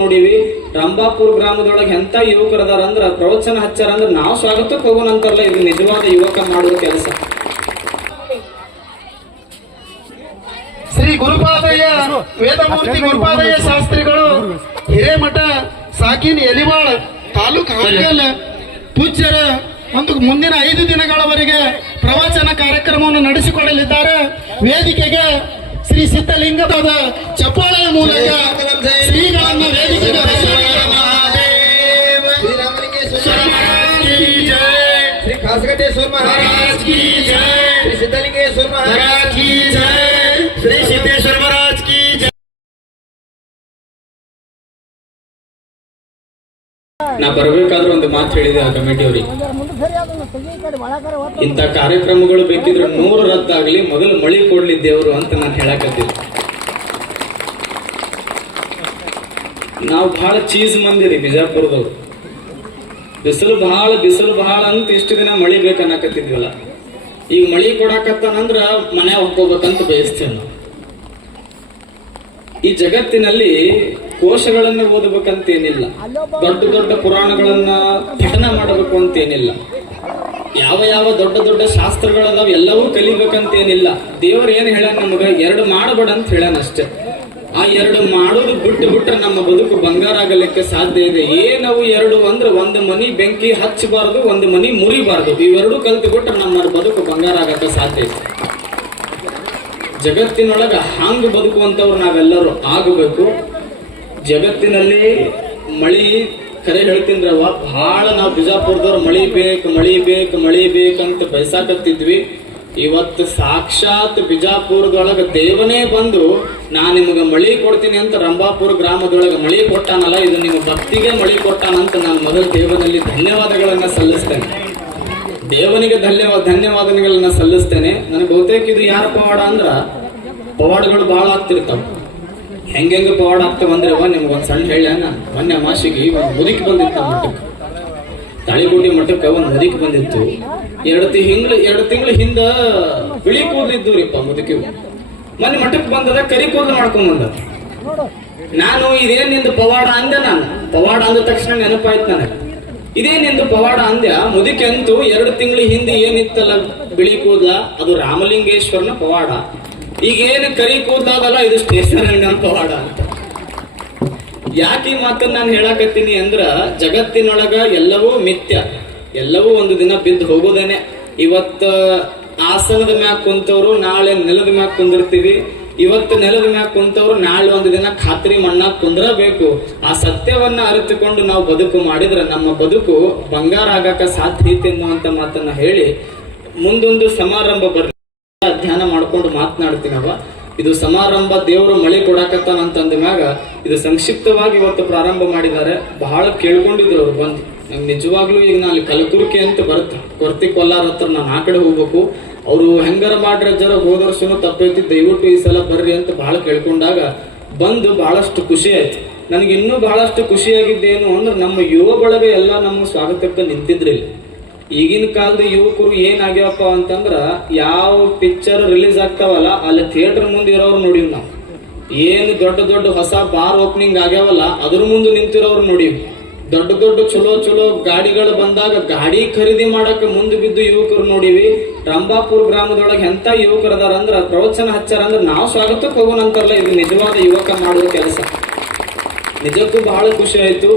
ನೋಡಿವಿ ರಂಭಾಪುರ ಗ್ರಾಮದೊಳಗೆ ಎಂತ ಯುವಕರದಾರ ಅಂದ್ರ ಪ್ರವಚನ ಹಚ್ಚಾರ ಅಂದ್ರ ನಾವು ಸ್ವಾಗತಕ್ಕೆ ಹೋಗೋಣಂತಲ್ಲ ಇದು ನಿಜವಾದ ಯುವಕ ಮಾಡುವ ಕೆಲಸ. ಶ್ರೀ ಗುರುಪಾದಯ್ಯ ವೇದಮೂರ್ತಿ ಗುರುಪಾದಯ್ಯ ಶಾಸ್ತ್ರಿಗಳು ಹಿರೇಮಠ ಸಾಕಿನ್ ಎಲಿವಾಳ ತಾಲೂಕ್ ಹಾನಗಲ್ ಪೂಜ್ಯರ ಒಂದು ಮುಂದಿನ ಐದು ದಿನಗಳವರೆಗೆ ಪ್ರವಚನ ಕಾರ್ಯಕ್ರಮವನ್ನು ನಡೆಸಿಕೊಡಲಿದ್ದಾರೆ. ವೇದಿಕೆಗೆ श्री सिद्धलिंग चपाल मूलक श्री खासगटेश्वर महाराज की जय श्री सिद्धलिंगेश्वर महाराज की जय श्री सिद्धेश्वर महाराज ನಾ ಬರ್ಬೇಕಾದ್ರೆ ಒಂದು ಮಾತು ಹೇಳಿದೆ ಆ ಕಮಿಟಿ ಅವ್ರಿಗೆ. ಇಂಥ ಕಾರ್ಯಕ್ರಮಗಳು ಬೇಕಿದ್ರೆ ನೂರು ರದ್ದಾಗ್ಲಿ ಮೊದಲು ಮಳಿ ಕೊಡ್ಲಿ ದೇವರು ಅಂತ ನಾನು ಹೇಳಕತ್ತೀನಿ ನಾವು ಬಹಳ ಚೀಸ್ ಮಂದಿರಿ ಬಿಜಾಪುರದವ್ರು. ಬಿಸಿಲು ಬಹಳ ಬಿಸಿಲು ಬಹಳ ಅಂತ ಇಷ್ಟು ದಿನ ಮಳಿ ಬೇಕನ್ನಕತ್ತಿದ್ವಲ್ಲ. ಈಗ ಮಳಿ ಕೊಡಾಕತ್ತಾನಂದ್ರ ಮನೆ ಹೋಗ್ಕೋಬೇಕಂತ ಬಯಸ್ತೇವೆ ನಾವು. ಈ ಜಗತ್ತಿನಲ್ಲಿ ಕೋಶಗಳನ್ನು ಓದಬೇಕಂತೇನಿಲ್ಲ, ದೊಡ್ಡ ದೊಡ್ಡ ಪುರಾಣಗಳನ್ನ ಪಠನ ಮಾಡಬೇಕು ಅಂತ ಏನಿಲ್ಲ ಯಾವ ಯಾವ ದೊಡ್ಡ ದೊಡ್ಡ ಶಾಸ್ತ್ರಗಳದಾವ ಎಲ್ಲವೂ ಕಲಿಬೇಕಂತೇನಿಲ್ಲ. ದೇವರು ಏನ್ ಹೇಳ ನಮಗ? ಎರಡು ಮಾಡಬೇಡ ಅಂತ ಹೇಳ್ಯಾನ ಅಷ್ಟೇ. ಆ ಎರಡು ಮಾಡೋದು ಬಿಟ್ಟು ಬಿಟ್ರೆ ನಮ್ಮ ಬದುಕು ಬಂಗಾರ ಆಗಲಿಕ್ಕೆ ಸಾಧ್ಯ ಇದೆ. ಏನವು ಎರಡು ಅಂದ್ರೆ ಒಂದು ಮನಿ ಬೆಂಕಿ ಹಚ್ಚಬಾರದು, ಒಂದು ಮನಿ ಮುರಿಬಾರ್ದು. ಇವೆರಡು ಕಲ್ತು ಬಿಟ್ರೆ ನಮ್ಮ ಬದುಕು ಬಂಗಾರ ಆಗಕ್ಕೆ ಸಾಧ್ಯ ಇದೆ. ಜಗತ್ತಿನೊಳಗ ಹಾಂಗ್ ಬದುಕುವಂತವ್ರು ನಾವೆಲ್ಲರೂ ಆಗಬೇಕು. ಜಗತ್ತಿನಲ್ಲಿ ಮಳಿ ಕರೆ ಹೇಳ್ತೀನ್ರವ ಭಾಳ ನಾವು ಬಿಜಾಪುರದವ್ರು ಮಳಿ ಬೇಕು ಮಳಿ ಬೇಕು, ಮಳಿ ಬೇಕಂತ ಬಯಸಾಕತ್ತಿದ್ವಿ ಇವತ್ತು ಸಾಕ್ಷಾತ್ ಬಿಜಾಪುರದೊಳಗೆ ದೇವನೇ ಬಂದು, ನಾ ನಿಮಗೆ ಮಳಿ ಕೊಡ್ತೀನಿ ಅಂತ ರಂಭಾಪುರ ಗ್ರಾಮದೊಳಗ ಮಳಿ ಕೊಟ್ಟಾನಲ್ಲ, ಇದು ನಿಮ್ಮ ಭಕ್ತಿಗೆ ಮಳಿ ಕೊಟ್ಟಾನಂತ ನಾನು ಮೊದಲು ದೇವನಲ್ಲಿ ಧನ್ಯವಾದಗಳನ್ನು ಸಲ್ಲಿಸ್ತೇನೆ. ದೇವನಿಗೆ ಧನ್ಯವಾದ ಧನ್ಯವಾದಗಳನ್ನ ಸಲ್ಲಿಸ್ತೇನೆ. ನನಗೆ ಬಹುತೇಕ ಇದು ಯಾರ ಪವಾಡ ಅಂದ್ರ ಪವಾಡಗಳು ಬಹಳ ಆಗ್ತಿರ್ತಾವ. ಹೆಂಗೆಂಗ ಪವಾಡ ಆಗ್ತಾವ ಅಂದ್ರೆ ನಿಮ್ಗೆ ಒಂದು ಸಣ್ಣ ಹೇಳ ಮೊನ್ನೆ ಮಾಸಿಗೆ ಒಂದು ಮುದುಕಿ ಬಂದಿತ್ತು ಮಟ್ಟಕ್ಕೆ ತಾಳಿಗುಡಿ ಮಠಕ್ಕೆ ಒಂದ್ ಮುದುಕಿ ಬಂದಿತ್ತು. ಎರಡು ತಿಂಗಳು, ಎರಡು ತಿಂಗಳ ಹಿಂದ ಬಿಳಿ ಕೂದಲಿದ್ದು ರೀಪ್ಪ ಮುದುಕಿ ಮೊನ್ನೆ ಮಠಕ್ಕೆ ಬಂದದ, ಕರಿ ಕೂದಲು ಮಾಡ್ಕೊಂಡ್ ಬಂದ ನಾನು ಇದೇನ್ ನಿಂದು ಪವಾಡ ಅಂದೆ ನಾನು. ಪವಾಡ ಅಂದ ತಕ್ಷಣ ನೆನಪಾಯ್ತು ನನಗೆ. ಇದೇ ನಿಂದು ಪವಾಡ ಅಂದ್ಯ? ಮುದುಕೆಂತೂ ಎರಡು ತಿಂಗಳ ಹಿಂದೆ ಏನಿತ್ತಲ್ಲ ಬಿಳಿ ಕೂದಲ? ಅದು ರಾಮಲಿಂಗೇಶ್ವರನ ಪವಾಡ. ಈಗೇನು ಕರಿ ಕೂದಲಾಗಲ್ಲ ಇದು ಸ್ಟೇಷನರಿ ಪವಾಡ. ಯಾಕೆ ಈ ಮಾತನ್ನ ನಾನು ಹೇಳಕತ್ತೀನಿ ಅಂದ್ರ, ಜಗತ್ತಿನೊಳಗ ಎಲ್ಲವೂ ಮಿಥ್ಯ. ಎಲ್ಲವೂ ಒಂದು ದಿನ ಬಿದ್ದು ಹೋಗೋದೇನೆ. ಇವತ್ತ ಆಸನದ ಮ್ಯಾಗ ಕುಂತವ್ರು ನಾಳೆ ನೆಲದ ಮ್ಯಾಗ ಕುಂದಿರ್ತೀವಿ. ಇವತ್ತು ನೆಲದ ಮ್ಯಾಗ ಕುಂತವ್ರು ನಾಳೆ ಒಂದು ದಿನ ಖಾತ್ರಿ ಮಣ್ಣಾಗ ಕುಂದ್ರಬೇಕು. ಆ ಸತ್ಯವನ್ನ ಅರಿತುಕೊಂಡು ನಾವು ಬದುಕು ಮಾಡಿದ್ರೆ ನಮ್ಮ ಬದುಕು ಬಂಗಾರ ಆಗಾಕ ಸಾಧ್ಯ ಐತೆ ಅನ್ನುವಂತ ಮಾತನ್ನ ಹೇಳಿ ಮುಂದೊಂದು ಸಮಾರಂಭ ಬರ್ ಧ್ಯಾನ ಮಾಡ್ಕೊಂಡು ಮಾತನಾಡ್ತೀನವ ಇದು ಸಮಾರಂಭ ದೇವರು ಮಳೆ ಕೊಡಾಕತ್ತಾನ ಅಂತಂದ ಮ್ಯಾಗ ಇದು ಸಂಕ್ಷಿಪ್ತವಾಗಿ ಇವತ್ತು ಪ್ರಾರಂಭ ಮಾಡಿದ್ದಾರೆ. ಬಹಳ ಕೇಳ್ಕೊಂಡಿದ್ರು ಅವ್ರು ಬಂದು. ನಂಗೆ ನಿಜವಾಗ್ಲೂ ಈಗ ನಾನು ಕಲಕುರಿಕೆ ಅಂತ ಬರುತ್ತೆ. ಕೊರ್ತಿ ಕೊಲ್ಲಾರ ಹತ್ರ ನಾನು ಆ ಕಡೆ ಹೋಗ್ಬೇಕು. ಅವರು ಹೆಂಗಾರ ಮಾಡ್ರೆ ಜರ ಹೋದ ತಪ್ಪೈತಿ ದಯವಿಟ್ಟು ಈ ಸಲ ಬರ್ರಿ ಅಂತ ಬಹಳ ಕೇಳ್ಕೊಂಡಾಗ ಬಂದು ಬಹಳಷ್ಟು ಖುಷಿ ಆಯ್ತು. ನನಗೆ ಇನ್ನೂ ಬಹಳಷ್ಟು ಖುಷಿಯಾಗಿದ್ದೇನು ಅಂದ್ರೆ ನಮ್ಮ ಯುವ ಬಳಗ ಎಲ್ಲ ನಮ್ಮ ಸ್ವಾಗತಕ್ಕೆ ನಿಂತಿದ್ರಿ ಈಗಿನ ಕಾಲದ ಯುವಕರು ಏನಾಗ್ಯಾವಪ್ಪ ಅಂತಂದ್ರ ಯಾವ ಪಿಕ್ಚರ್ ರಿಲೀಸ್ ಆಗ್ತಾವಲ್ಲ, ಅಲ್ಲಿ ಥಿಯೇಟರ್ ಮುಂದೆ ಇರೋರು ನೋಡಿವಿ ನಾವು. ಏನು ದೊಡ್ಡ ದೊಡ್ಡ ಹೊಸ ಬಾರ್ ಓಪನಿಂಗ್ ಆಗ್ಯಾವಲ್ಲ, ಅದ್ರ ಮುಂದೆ ನಿಂತಿರೋರು ನೋಡಿ. ದೊಡ್ಡ ದೊಡ್ಡ ಚಲೋ ಚಲೋ ಗಾಡಿಗಳು ಬಂದಾಗ ಗಾಡಿ ಖರೀದಿ ಮಾಡಕ್ ಮುಂದೆ ಬಿದ್ದು ಯುವಕರು ನೋಡಿವಿ. ರಂಭಾಪುರ ಗ್ರಾಮದೊಳಗೆ ಎಂತ ಯುವಕರದಾರ ಅಂದ್ರ ಪ್ರವಚನ ಹಚ್ಚಾರ ಅಂದ್ರೆ ನಾವು ಸ್ವಾಗತಕ್ಕೆ ಹೋಗೋಣ ಅಂತಾರಲ್ಲ ಇದು ನಿಜವಾದ ಯುವಕ ಮಾಡುವ ಕೆಲಸ. ನಿಜಕ್ಕೂ ಬಹಳ ಖುಷಿ ಆಯ್ತು.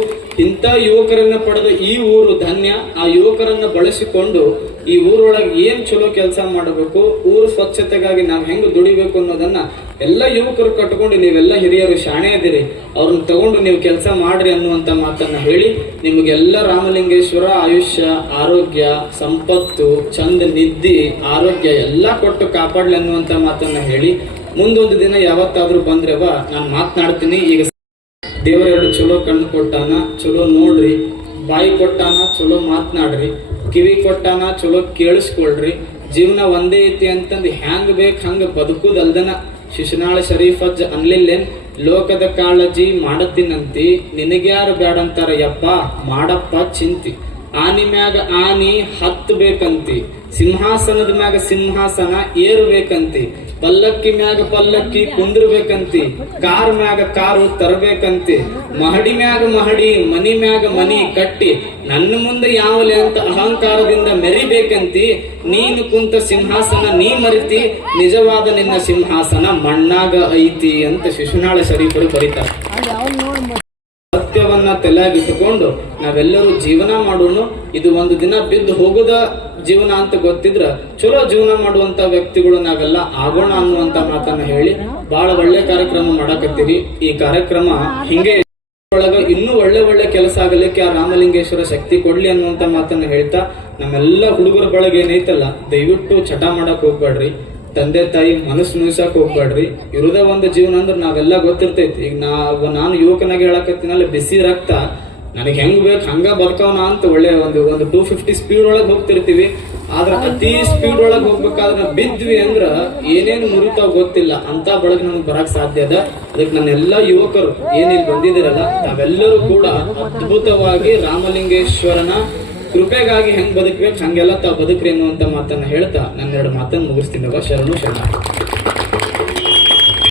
ಇಂಥ ಯುವಕರನ್ನ ಪಡೆದ ಈ ಊರು ಧನ್ಯ. ಆ ಯುವಕರನ್ನ ಬಳಸಿಕೊಂಡು ಈ ಊರೊಳಗೆ ಏನ್ ಚಲೋ ಕೆಲಸ ಮಾಡಬೇಕು, ಊರು ಸ್ವಚ್ಛತೆಗಾಗಿ ನಾವ್ ಹೆಂಗ್ ದುಡಿಬೇಕು ಅನ್ನೋದನ್ನ ಎಲ್ಲ ಯುವಕರು ಕಟ್ಕೊಂಡು ನೀವೆಲ್ಲ ಹಿರಿಯರು ಶಾಣೆ ಇದ್ದೀರಿ ಅವ್ರನ್ನ ತಗೊಂಡು ನೀವು ಕೆಲಸ ಮಾಡ್ರಿ ಅನ್ನುವಂತ ಮಾತನ್ನ ಹೇಳಿ ನಿಮಗೆಲ್ಲ ರಾಮಲಿಂಗೇಶ್ವರ ಆಯುಷ್ಯ, ಆರೋಗ್ಯ, ಸಂಪತ್ತು, ಚಂದ ನಿದ್ದಿ, ಆರೋಗ್ಯ ಎಲ್ಲಾ ಕೊಟ್ಟು ಕಾಪಾಡ್ಲಿ ಅನ್ನುವಂತ ಮಾತನ್ನ ಹೇಳಿ ಮುಂದೊಂದು ದಿನ ಯಾವತ್ತಾದ್ರೂ ಬಂದ್ರವ, ನಾನು ಮಾತನಾಡ್ತೀನಿ. ಈಗ ದೇವರೆರಡು ಚಲೋ ಕಣ್ಣು ಕೊಟ್ಟಾನ, ಚಲೋ ನೋಡ್ರಿ, ಬಾಯಿ ಕೊಟ್ಟಾನ, ಚಲೋ ಮಾತನಾಡ್ರಿ, ಕಿವಿ ಕೊಟ್ಟಾನ, ಚಲೋ ಕೇಳಿಸ್ಕೊಳ್ರಿ, ಜೀವನ ಒಂದೇ ಐತಿ ಅಂತಂದು ಹ್ಯಾಂಗ್ ಬೇಕು ಹಂಗ ಬದುಕುದಲ್ದನ ಶಿಶುನಾಳ ಶರೀಫಜ್ಜ್ ಅನ್ಲಿಲ್ಲೇನ್, ಲೋಕದ ಕಾಳಜಿ ಮಾಡತ್ತಿನಂತಿ, ನಿನಗ್ಯಾರು ಬ್ಯಾಡಂತಾರ, ಯಪ್ಪ, ಮಾಡಪ್ಪ ಚಿಂತಿ. ಆನಿ ಮ್ಯಾಗ ಆನಿ ಹತ್ತಬೇಕಂತಿ ಸಿಂಹಾಸನದ ಮ್ಯಾಗ ಸಿಂಹಾಸನ ಏರ್ಬೇಕಂತಿ, ಪಲ್ಲಕ್ಕಿ ಮ್ಯಾಗ ಪಲ್ಲಕ್ಕಿ ಕುಂದಿರ್ಬೇಕಂತಿ, ಕಾರ್ ಮ್ಯಾಗ ಕಾರು ತರಬೇಕಂತಿ, ಮಹಡಿ ಮ್ಯಾಗ ಮಹಡಿ, ಮನಿ ಮ್ಯಾಗ ಮನಿ ಕಟ್ಟಿ, ನನ್ನ ಮುಂದೆ ಯಾವಲೆ ಅಂತ ಅಹಂಕಾರದಿಂದ ಮೆರಿಬೇಕಂತಿ, ನೀನು ಕುಂತ ಸಿಂಹಾಸನ ನೀ ಮರಿತಿ, ನಿಜವಾದ ನಿನ್ನ ಸಿಂಹಾಸನ ಮಣ್ಣಾಗ ಐತಿ ಅಂತ ಶಿಶುನಾಳ ಶರೀಫರು ಬರೀತಾರೆ. ಸತ್ಯವನ್ನ ತಲೆಯಾಗಿಟ್ಟುಕೊಂಡು ನಾವೆಲ್ಲರೂ ಜೀವನ ಮಾಡೋಣ ಇದು ಒಂದು ದಿನ ಬಿದ್ದು ಹೋಗುದ ಜೀವನ ಅಂತ ಗೊತ್ತಿದ್ರ ಚಲೋ ಜೀವನ ಮಾಡುವಂತ ವ್ಯಕ್ತಿಗಳು ನಾವೆಲ್ಲ ಆಗೋಣ ಅನ್ನುವಂತ ಮಾತನ್ನ ಹೇಳಿ ಬಹಳ ಒಳ್ಳೆ ಕಾರ್ಯಕ್ರಮ ಮಾಡಕತ್ತೀವಿ. ಈ ಕಾರ್ಯಕ್ರಮ ಹಿಂಗೆ ಒಳಗ ಇನ್ನೂ ಒಳ್ಳೆ ಒಳ್ಳೆ ಕೆಲಸ ಆಗಲಿಕ್ಕೆ ಆ ರಾಮಲಿಂಗೇಶ್ವರ ಶಕ್ತಿ ಕೊಡ್ಲಿ ಅನ್ನುವಂತ ಮಾತನ್ನ ಹೇಳ್ತಾ ನಮ್ಮೆಲ್ಲ ಹುಡುಗರ ಬಳಗ ಏನೈತಲ್ಲ ದಯವಿಟ್ಟು ಚಟ ಮಾಡಕ್ ಹೋಗ್ಬೇಡ್ರಿ ತಂದೆ ತಾಯಿ ಮನಸ್ಸು ನುಯ್ಸಕ್ ಹೋಗ್ಬೇಡ್ರಿ. ಇರೋದೇ ಒಂದು ಜೀವನ ಅಂದ್ರೆ ನಾವೆಲ್ಲ ಗೊತ್ತಿರ್ತೈತಿ. ಈಗ ನಾವು ನಾನು ಯುವಕನಾಗಿ ಹೇಳಕತ್ತಿನಲ್ಲ, ಬಿಸಿ ರಕ್ತ. ನನಗೆ ಹೆಂಗ್ ಬೇಕು ಹಂಗ ಬದುಕವನ ಅಂತ ಒಳ್ಳೆ ಒಂದು ಒಂದು ಟೂ ಫಿಫ್ಟಿ ಸ್ಪೀಡ್ ಒಳಗೆ ಹೋಗ್ತಿರ್ತೀವಿ. ಆದ್ರ ಅತಿ ಸ್ಪೀಡ್ ಒಳಗೆ ಹೋಗ್ಬೇಕಾದ್ರೆ ಬಿದ್ವಿ ಅಂದ್ರ ಏನೇನು ಮುರಿತಾವ್ ಗೊತ್ತಿಲ್ಲ. ಅಂತ ಬಳಗ ನಮ್ಗೆ ಬರಕ್ ಸಾಧ್ಯ ಅದ. ಅದಕ್ಕೆ ನನ್ನೆಲ್ಲ ಯುವಕರು ಏನಿಲ್ಲಿ ಬಂದಿದ್ದೀರಲ್ಲ ನಾವೆಲ್ಲರೂ ಕೂಡ ಅದ್ಭುತವಾಗಿ ರಾಮಲಿಂಗೇಶ್ವರನ ಕೃಪೆಗಾಗಿ ಹೆಂಗ್ ಬದುಕ್ಬೇಕು ಹಂಗೆಲ್ಲ ತಾವ್ ಬದುಕ್ರಿ ಅನ್ನುವಂತ ಮಾತನ್ನ ಹೇಳ್ತಾ ನನ್ನೆರಡು ಮಾತನ್ನ ಮುಗಿಸ್ತೀನಿ. ಶರಣು ಶರಣ.